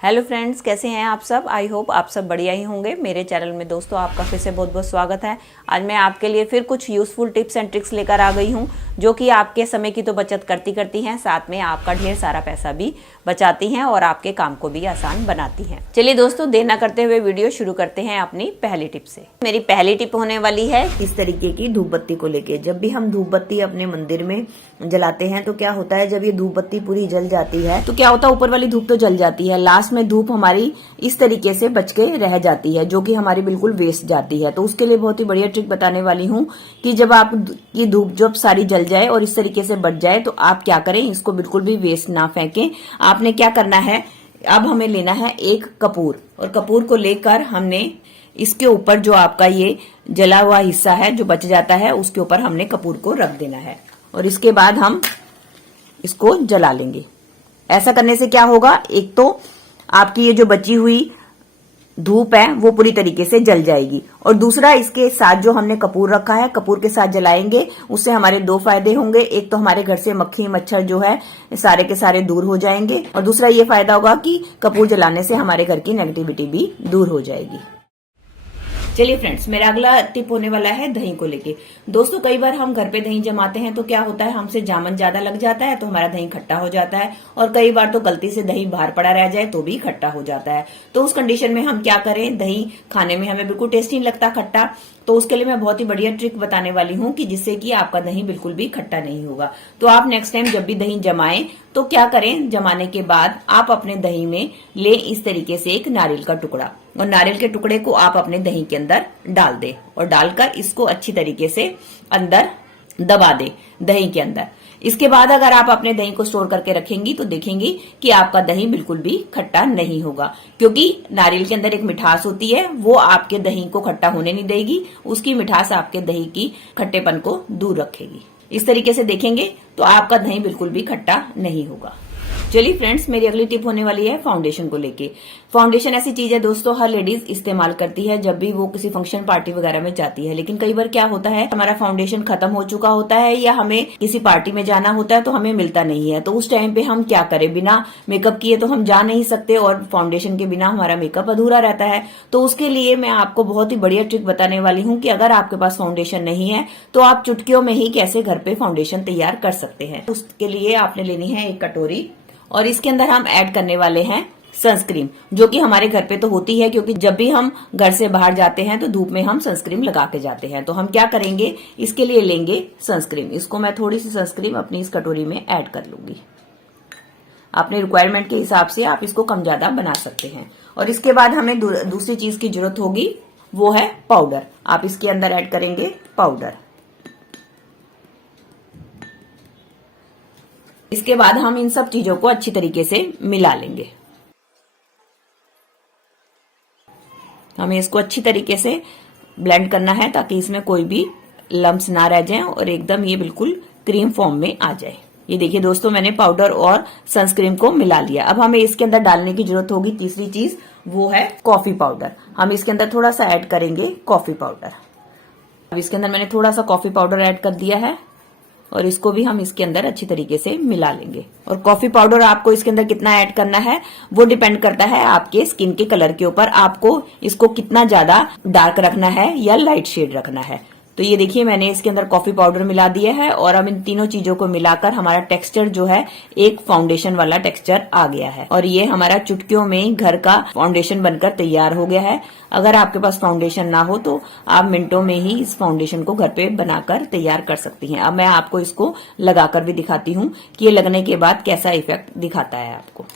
Hello friends, कैसे हैं आप सब। आई होप आप सब बढ़िया ही होंगे। मेरे चैनल में दोस्तों आपका फिर से बहुत बहुत स्वागत है। आज मैं आपके लिए फिर कुछ यूज़फुल टिप्स एंड ट्रिक्स लेकर आ गई हूं, जो कि आपके समय की तो बचत करती हैं, साथ में आपका ढेर सारा पैसा भी बचाती हैं और आपके काम को भी आसान बनाती हैं। चलिए दोस्तों, देर ना करते हुए वीडियो शुरू करते हैं अपनी पहली टिप से। मेरी पहली टिप होने वाली है इस तरीके की धूप बत्ती को लेके। जब भी हम धूप बत्ती अपने मंदिर में जलाते हैं तो क्या होता है, जब ये धूप बत्ती पूरी जल जाती है तो क्या होता है, ऊपर वाली धूप तो जल जाती है, लास्ट में धूप हमारी इस तरीके से बच के रह जाती है, जो कि हमारी बिल्कुल वेस्ट जाती है। तो उसके लिए बहुत ही बढ़िया ट्रिक बताने वाली हूँ कि जब आप ये धूप जब सारी जल जाए और इस तरीके से बच जाए तो आप क्या करें, इसको बिल्कुल भी वेस्ट ना फेंकें। आपने क्या करना है, अब हमें लेना है एक कपूर, और कपूर को लेकर हमने इसके ऊपर जो आपका ये जला हुआ हिस्सा है जो बच जाता है, उसके ऊपर हमने कपूर को रख देना है और इसके बाद हम इसको जला लेंगे। ऐसा करने से क्या होगा, एक तो आपकी ये जो बची हुई धूप है वो पूरी तरीके से जल जाएगी, और दूसरा इसके साथ जो हमने कपूर रखा है, कपूर के साथ जलाएंगे, उससे हमारे दो फायदे होंगे। एक तो हमारे घर से मक्खी मच्छर जो है सारे के सारे दूर हो जाएंगे, और दूसरा ये फायदा होगा कि कपूर जलाने से हमारे घर की नेगेटिविटी भी दूर हो जाएगी। चलिए फ्रेंड्स, मेरा अगला टिप होने वाला है दही को लेके। दोस्तों, कई बार हम घर पे दही जमाते हैं तो क्या होता है, हमसे जामन ज्यादा लग जाता है तो हमारा दही खट्टा हो जाता है, और कई बार तो गलती से दही बाहर पड़ा रह जाए तो भी खट्टा हो जाता है। तो उस कंडीशन में हम क्या करें, दही खाने में हमें बिल्कुल टेस्टी नहीं लगता खट्टा, तो उसके लिए मैं बहुत ही बढ़िया ट्रिक बताने वाली हूँ कि जिससे कि आपका दही बिल्कुल भी खट्टा नहीं होगा। तो आप नेक्स्ट टाइम जब भी दही जमाएं तो क्या करें, जमाने के बाद आप अपने दही में ले इस तरीके से एक नारियल का टुकड़ा, और नारियल के टुकड़े को आप अपने दही के अंदर डाल दें और डालकर इसको अच्छी तरीके से अंदर दबा दें दही के अंदर। इसके बाद अगर आप अपने दही को स्टोर करके रखेंगी तो देखेंगी कि आपका दही बिल्कुल भी खट्टा नहीं होगा, क्योंकि नारियल के अंदर एक मिठास होती है, वो आपके दही को खट्टा होने नहीं देगी, उसकी मिठास आपके दही की खट्टेपन को दूर रखेगी। इस तरीके से देखेंगे तो आपका दही बिल्कुल भी खट्टा नहीं होगा। चलिए फ्रेंड्स, मेरी अगली टिप होने वाली है फाउंडेशन को लेके। फाउंडेशन ऐसी चीज है दोस्तों, हर लेडीज इस्तेमाल करती है जब भी वो किसी फंक्शन पार्टी वगैरह में जाती है, लेकिन कई बार क्या होता है, हमारा फाउंडेशन खत्म हो चुका होता है या हमें किसी पार्टी में जाना होता है तो हमें मिलता नहीं है। तो उस टाइम पे हम क्या करें, बिना मेकअप किए तो हम जा नहीं सकते और फाउंडेशन के बिना हमारा मेकअप अधूरा रहता है। तो उसके लिए मैं आपको बहुत ही बढ़िया ट्रिक बताने वाली हूँ कि अगर आपके पास फाउंडेशन नहीं है तो आप चुटकियों में ही कैसे घर पे फाउंडेशन तैयार कर सकते हैं। उसके लिए आपने लेनी है एक कटोरी, और इसके अंदर हम ऐड करने वाले हैं सनस्क्रीन, जो कि हमारे घर पे तो होती है, क्योंकि जब भी हम घर से बाहर जाते हैं तो धूप में हम सनस्क्रीन लगा के जाते हैं। तो हम क्या करेंगे, इसके लिए लेंगे सनस्क्रीन। इसको मैं थोड़ी सी सनस्क्रीन अपनी इस कटोरी में ऐड कर लूंगी। अपने रिक्वायरमेंट के हिसाब से आप इसको कम ज्यादा बना सकते हैं। और इसके बाद हमें दूसरी चीज की जरूरत होगी, वो है पाउडर। आप इसके अंदर ऐड करेंगे पाउडर। इसके बाद हम इन सब चीजों को अच्छी तरीके से मिला लेंगे। हमें इसको अच्छी तरीके से ब्लेंड करना है ताकि इसमें कोई भी लम्प्स ना रह जाएं और एकदम ये बिल्कुल क्रीम फॉर्म में आ जाए। ये देखिए दोस्तों, मैंने पाउडर और सनस्क्रीन को मिला लिया। अब हमें इसके अंदर डालने की जरूरत होगी तीसरी चीज, वो है कॉफी पाउडर। हम इसके अंदर थोड़ा सा ऐड करेंगे कॉफी पाउडर। अब इसके अंदर मैंने थोड़ा सा कॉफी पाउडर ऐड कर दिया है और इसको भी हम इसके अंदर अच्छी तरीके से मिला लेंगे। और कॉफी पाउडर आपको इसके अंदर कितना ऐड करना है वो डिपेंड करता है आपके स्किन के कलर के ऊपर, आपको इसको कितना ज्यादा डार्क रखना है या लाइट शेड रखना है। तो ये देखिए, मैंने इसके अंदर कॉफी पाउडर मिला दिया है, और अब इन तीनों चीजों को मिलाकर हमारा टेक्सचर जो है एक फाउंडेशन वाला टेक्सचर आ गया है, और ये हमारा चुटकियों में घर का फाउंडेशन बनकर तैयार हो गया है। अगर आपके पास फाउंडेशन ना हो तो आप मिनटों में ही इस फाउंडेशन को घर पे बनाकर तैयार कर सकती हैं। अब मैं आपको इसको लगाकर भी दिखाती हूँ कि ये लगने के बाद कैसा इफेक्ट दिखाता है आपको।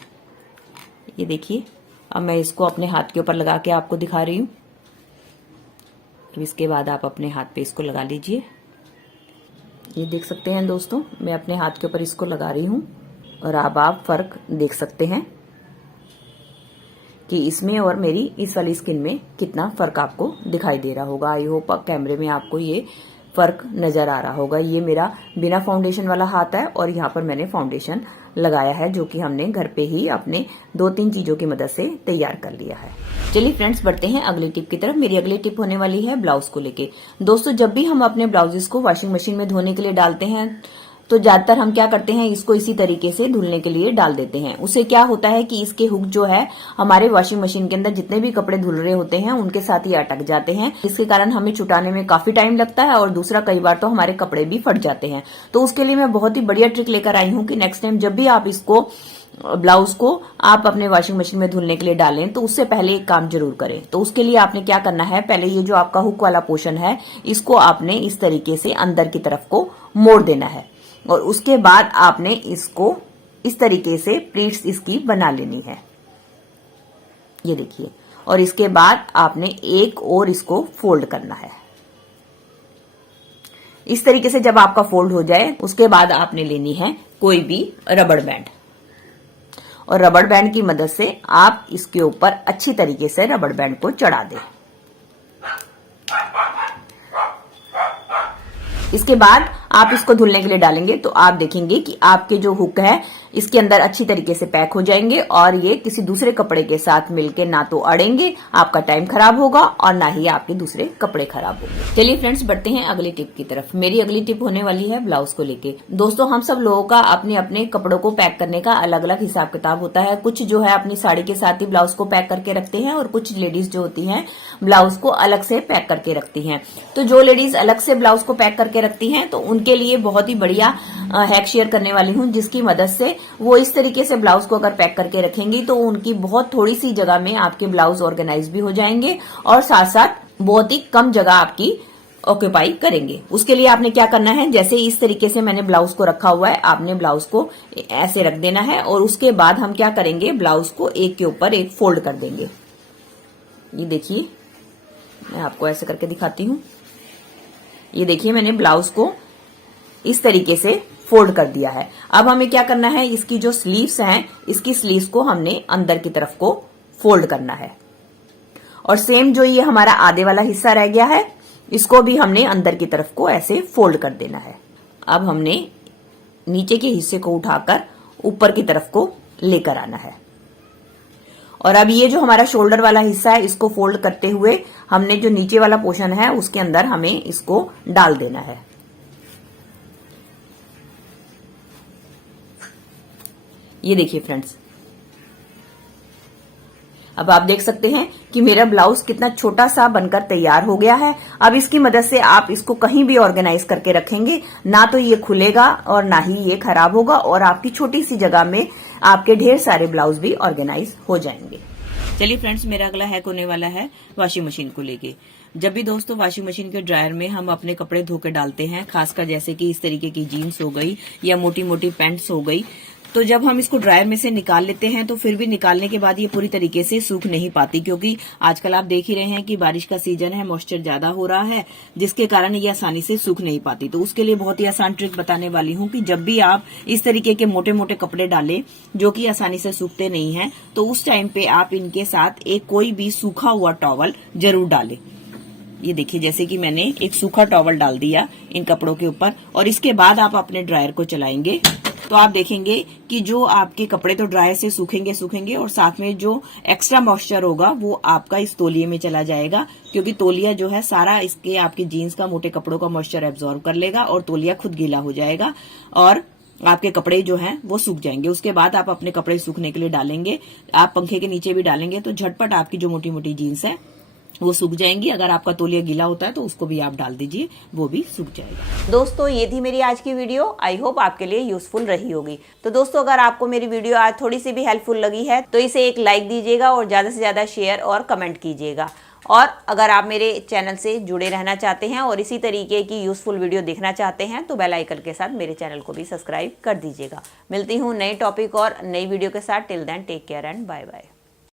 ये देखिए, अब मैं इसको अपने हाथ के ऊपर लगा के आपको दिखा रही हूँ। तो इसके बाद आप अपने हाथ पे इसको लगा लीजिए। ये देख सकते हैं दोस्तों, मैं अपने हाथ के ऊपर इसको लगा रही हूँ, और अब आप फर्क देख सकते हैं कि इसमें और मेरी इस वाली स्किन में कितना फर्क आपको दिखाई दे रहा होगा। आई होप कैमरे में आपको ये फर्क नजर आ रहा होगा। ये मेरा बिना फाउंडेशन वाला हाथ है, और यहाँ पर मैंने फाउंडेशन लगाया है, जो कि हमने घर पे ही अपने 2-3 चीजों की मदद से तैयार कर लिया है। चलिए फ्रेंड्स, बढ़ते हैं अगली टिप की तरफ। मेरी अगली टिप होने वाली है ब्लाउज को लेके। दोस्तों, जब भी हम अपने ब्लाउजेस को वॉशिंग मशीन में धोने के लिए डालते हैं तो ज्यादातर हम क्या करते हैं, इसको इसी तरीके से धुलने के लिए डाल देते हैं। उससे क्या होता है कि इसके हुक जो है हमारे वॉशिंग मशीन के अंदर जितने भी कपड़े धुल रहे होते हैं उनके साथ ही अटक जाते हैं। इसके कारण हमें छुटाने में काफी टाइम लगता है और दूसरा कई बार तो हमारे कपड़े भी फट जाते हैं। तो उसके लिए मैं बहुत ही बढ़िया ट्रिक लेकर आई हूं कि नेक्स्ट टाइम जब भी आप इसको ब्लाउज को आप अपने वॉशिंग मशीन में धुलने के लिए डालें तो उससे पहले एक काम जरूर करें। तो उसके लिए आपने क्या करना है, पहले ये जो आपका हुक वाला पोर्शन है इसको आपने इस तरीके से अंदर की तरफ को मोड़ देना है और उसके बाद आपने इसको इस तरीके से प्लीट्स इसकी बना लेनी है, ये देखिए। और इसके बाद आपने एक और इसको फोल्ड करना है। इस तरीके से जब आपका फोल्ड हो जाए उसके बाद आपने लेनी है कोई भी रबड़ बैंड और रबड़ बैंड की मदद से आप इसके ऊपर अच्छी तरीके से रबड़ बैंड को चढ़ा दें। इसके बाद आप इसको धुलने के लिए डालेंगे तो आप देखेंगे कि आपके जो हुक है इसके अंदर अच्छी तरीके से पैक हो जाएंगे और ये किसी दूसरे कपड़े के साथ मिलके ना तो अड़ेंगे, आपका टाइम खराब होगा और ना ही आपके दूसरे कपड़े खराब होंगे। चलिए फ्रेंड्स, बढ़ते हैं अगली टिप की तरफ। मेरी अगली टिप होने वाली है ब्लाउज को लेके। दोस्तों, हम सब लोगों का अपने अपने कपड़ों को पैक करने का अलग अलग हिसाब किताब होता है। कुछ जो है अपनी साड़ी के साथ ही ब्लाउज को पैक करके रखते हैं और कुछ लेडीज जो होती है ब्लाउज को अलग से पैक करके रखती है। तो जो लेडीज अलग से ब्लाउज को पैक करके रखती है तो उनके लिए बहुत ही बढ़िया हैक शेयर करने वाली हूं, जिसकी मदद से वो इस तरीके से ब्लाउज को अगर पैक करके रखेंगी तो उनकी बहुत थोड़ी सी जगह में आपके ब्लाउज ऑर्गेनाइज भी हो जाएंगे और साथ साथ बहुत ही कम जगह आपकी ऑक्यूपाई करेंगे। उसके लिए आपने क्या करना है, जैसे इस तरीके से मैंने ब्लाउज को रखा हुआ है, आपने ब्लाउज को ऐसे रख देना है और उसके बाद हम क्या करेंगे, ब्लाउज को एक के ऊपर एक फोल्ड कर देंगे। ये देखिए, मैं आपको ऐसे करके दिखाती हूं। ये देखिए, मैंने ब्लाउज को इस तरीके से फोल्ड कर दिया है। अब हमें क्या करना है, इसकी जो स्लीव्स हैं इसकी स्लीव्स को हमने अंदर की तरफ को फोल्ड करना है और सेम जो ये हमारा आधे वाला हिस्सा रह गया है इसको भी हमने अंदर की तरफ को ऐसे फोल्ड कर देना है। अब हमने नीचे के हिस्से को उठाकर ऊपर की तरफ को लेकर आना है और अब ये जो हमारा शोल्डर वाला हिस्सा है इसको फोल्ड करते हुए हमने जो नीचे वाला पोर्शन है उसके अंदर हमें इसको डाल देना है। ये देखिए फ्रेंड्स, अब आप देख सकते हैं कि मेरा ब्लाउज कितना छोटा सा बनकर तैयार हो गया है। अब इसकी मदद से आप इसको कहीं भी ऑर्गेनाइज करके रखेंगे, ना तो ये खुलेगा और ना ही ये खराब होगा और आपकी छोटी सी जगह में आपके ढेर सारे ब्लाउज भी ऑर्गेनाइज हो जाएंगे। चलिए फ्रेंड्स, मेरा अगला हैक होने वाला है वॉशिंग मशीन को लेके। जब भी दोस्तों वॉशिंग मशीन के ड्रायर में हम अपने कपड़े धो के डालते हैं, खासकर जैसे कि इस तरीके की जीन्स हो गई या मोटी मोटी पैंट्स हो गई, तो जब हम इसको ड्रायर में से निकाल लेते हैं तो फिर भी निकालने के बाद ये पूरी तरीके से सूख नहीं पाती, क्योंकि आजकल आप देख ही रहे हैं कि बारिश का सीजन है, मॉइस्चर ज्यादा हो रहा है, जिसके कारण ये आसानी से सूख नहीं पाती। तो उसके लिए बहुत ही आसान ट्रिक बताने वाली हूं कि जब भी आप इस तरीके के मोटे मोटे कपड़े डालें जो कि आसानी से सूखते नहीं है, तो उस टाइम पे आप इनके साथ एक कोई भी सूखा हुआ टॉवल जरूर डालें। ये देखिए, जैसे कि मैंने एक सूखा टॉवल डाल दिया इन कपड़ों के ऊपर और इसके बाद आप अपने ड्रायर को चलाएंगे तो आप देखेंगे कि जो आपके कपड़े तो ड्रायर से सूखेंगे और साथ में जो एक्स्ट्रा मॉइस्चर होगा वो आपका इस तौलिए में चला जाएगा, क्योंकि तौलिया जो है सारा इसके आपके जीन्स का मोटे कपड़ों का मॉइस्चर एब्जॉर्ब कर लेगा और तौलिया खुद गीला हो जाएगा और आपके कपड़े जो हैं वो सूख जाएंगे। उसके बाद आप अपने कपड़े सूखने के लिए डालेंगे, आप पंखे के नीचे भी डालेंगे तो झटपट आपकी जो मोटी मोटी जीन्स है वो सूख जाएंगी। अगर आपका तौलिया गीला होता है तो उसको भी आप डाल दीजिए, वो भी सूख जाएगा। दोस्तों, ये थी मेरी आज की वीडियो। आई होप आपके लिए यूजफुल रही होगी। तो दोस्तों, अगर आपको मेरी वीडियो आज थोड़ी सी भी हेल्पफुल लगी है तो इसे एक लाइक दीजिएगा और ज्यादा से ज्यादा शेयर और कमेंट कीजिएगा। और अगर आप मेरे चैनल से जुड़े रहना चाहते हैं और इसी तरीके की यूजफुल वीडियो देखना चाहते हैं तो बेल आइकन के साथ मेरे चैनल को भी सब्सक्राइब कर दीजिएगा। मिलती हूँ नए टॉपिक और नई वीडियो के साथ। Till then take care and bye bye.